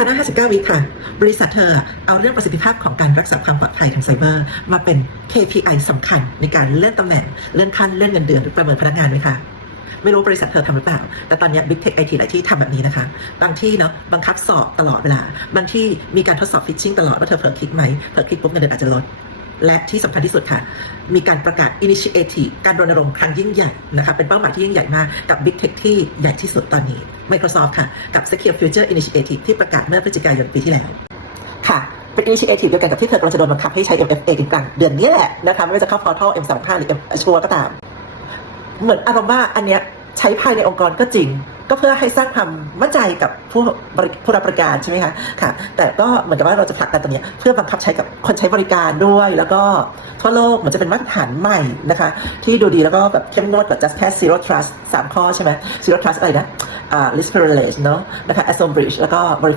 ซาน่า59 วิค่ะ บริษัทเธอเอาเรื่องประสิทธิภาพของการรักษาความปลอดภัยทางไซเบอร์ มาเป็น KPI สำคัญในการเลื่อนตำแหน่ง เลื่อนขั้น เลื่อนเงินเดือนหรือประเมินพนักงานไหมคะไม่รู้บริษัทเธอทำหรือเปล่า แต่ตอนนี้ Big Tech IT หลายที่ทำแบบนี้นะคะ บางที่เนาะบังคับสอบตลอดเวลา บางที่มีการทดสอบฟิชชิงตลอดว่าเธอเผลอคลิกไหม เผลอคลิกปุ๊บเงินเดือนอาจจะลด และที่สำคัญที่สุดค่ะ มีการประกาศ initiative การรณรงค์ครั้งยิ่งใหญ่นะคะ เป็นเป้าหมายที่ยิ่งใหญ่มากกับ Big Tech ที่ใหญ่ที่สุดตอนนี้ Microsoft ค่ะ กับ Secure Future Initiative ที่ประกาศเมื่อพฤศจิกายนปีที่แล้ว ค่ะเป็น initiative เดียวกันกับที่เธอกำลังจะโดนบังคับให้ใช้ MFA กันกลางเดือนนี้แหละนะคะไม่ว่าจะเข้า Portal M35 หรือ M ชัวก็ตาม เหมือนอารมณ์ว่าอันเนี้ยใช้ภายในองค์กรก็จริง ก็เพื่อให้สร้างความมั่นใจกับผู้ริผู้รับบริการใช่ไหมคะค่ะ แต่ก็เหมือนกับว่าเราจะผลักดันตรงนี้เพื่อบังคับใช้กับคนใช้บริการด้วย แล้วก็ทั่วโลกเหมือนจะเป็นมาตรฐานใหม่นะคะ ที่ดูดีแล้วก็แบบเข้มงวดกว่า just แค่ zero trust สามข้อใช่ไหม zero trust อะไรนะ ลิสเปอร์เลสเนาะนะคะแอสโซมบริดจ์แล้วก็บริไฟ